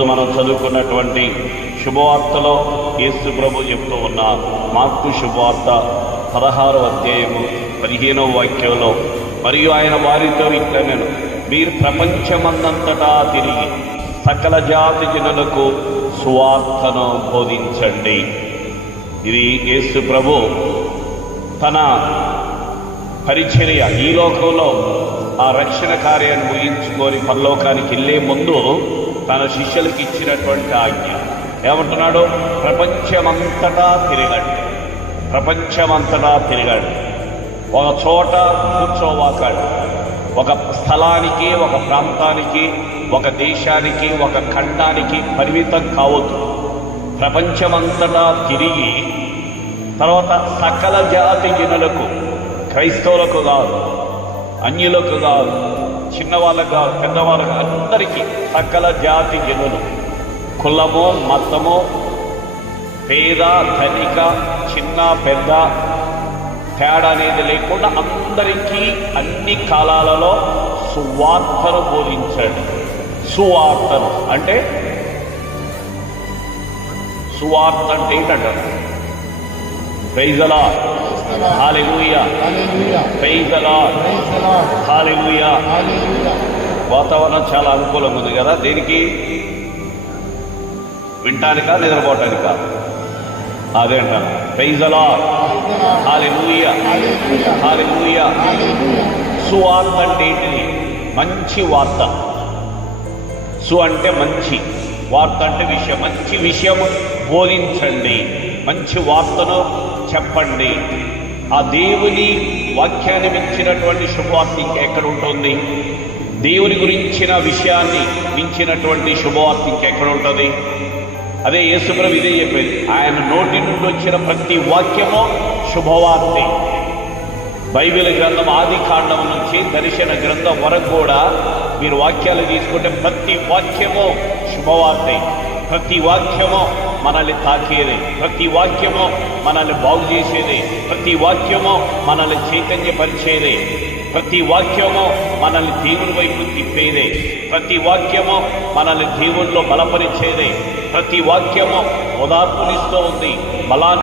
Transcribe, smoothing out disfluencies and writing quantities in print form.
మనం చదువుకున్నటువంటి శుభవార్తలో యేసు ప్రభు చెప్తూ ఉన్న మార్కు శుభవార్త 16వ అధ్యాయము 15వ వాక్యంలో, మరియు ఆయన వారితో ఇట్లనెను, మీరు ప్రపంచమందంతటా తిరిగి సకల జాతి జనులకు సువార్తను బోధించండి. ఇది యేసు ప్రభు తన పరిచర్య ఈ లోకంలో ఆ రక్షణ కార్యాన్ని ముగించుకొని పరలోకానికి వెళ్ళే ముందు తన శిష్యులకు ఇచ్చినటువంటి ఆజ్ఞ ఏమంటున్నాడు? ప్రపంచమంతటా తిరగండి, ప్రపంచమంతటా తిరగండి. ఒక చోట కూర్చోవాకండి. ఒక స్థలానికి, ఒక ప్రాంతానికి, ఒక దేశానికి, ఒక ఖండానికి పరిమితం కావద్దు. ప్రపంచమంతటా తిరిగి తర్వాత సకల జాతి జనులకు, క్రైస్తవులకు కాదు, అన్యులకు కాదు, చిన్నవాళ్ళకు కాదు, పెద్దవాళ్ళకు, అందరికీ, సకల జాతి జనులు, కులము మతము, పేద ధనిక, చిన్న పెద్ద తేడా అనేది లేకుండా అందరికీ అన్ని కాలాలలో సువార్తను బోధించండి. సువార్తను అంటే సువార్త అంటే ఏంటంటారు? Praise the Lord, hallelujah, praise the Lord, hallelujah. వాతావరణం చాలా అనుకూలంగా ఉంది కదా, దేనికి? వినటానికా, నిద్రపోవటానికా? అదే అంటారు. ప్రైజ్ ది లార్డ్, హల్లెలూయా, హల్లెలూయా. సువార్త అంటే ఏంటిది? మంచి వార్త. సు అంటే మంచి, వార్త అంటే విషయం. మంచి విషయము బోధించండి, మంచి వార్తను చెప్పండి. ఆ దేవుని వాక్యాన్ని మించినటువంటి శుభవార్త ఇంకెక్కడ ఉంటుంది? దేవుని గురించిన విషయాన్ని మించినటువంటి శుభవార్త ఇంకెక్కడ ఉంటుంది? అదే యేసుప్రభు ఇదే చెప్పేది. ఆయన నోటి నుండి వచ్చిన ప్రతి వాక్యము శుభవార్తే. బైబిల్ గ్రంథం ఆది కాండం నుంచి దర్శన గ్రంథం వరకు కూడా మీరు వాక్యాలు తీసుకుంటే ప్రతి వాక్యము శుభవార్తే. ప్రతి వాక్యము మనల్ని తాకేదే, ప్రతి వాక్యము మనల్ని బాగు చేసేదే, ప్రతి వాక్యము మనల్ని చైతన్యపరిచేదే, ప్రతి వాక్యము మనల్ని దేవుని వైపు తిప్పేదే, ప్రతి వాక్యము మనల్ని దేవునిలో బలపరిచేదే, ప్రతి వాక్యము ఓదార్పునిస్తూ ఉంది, బలాన్ని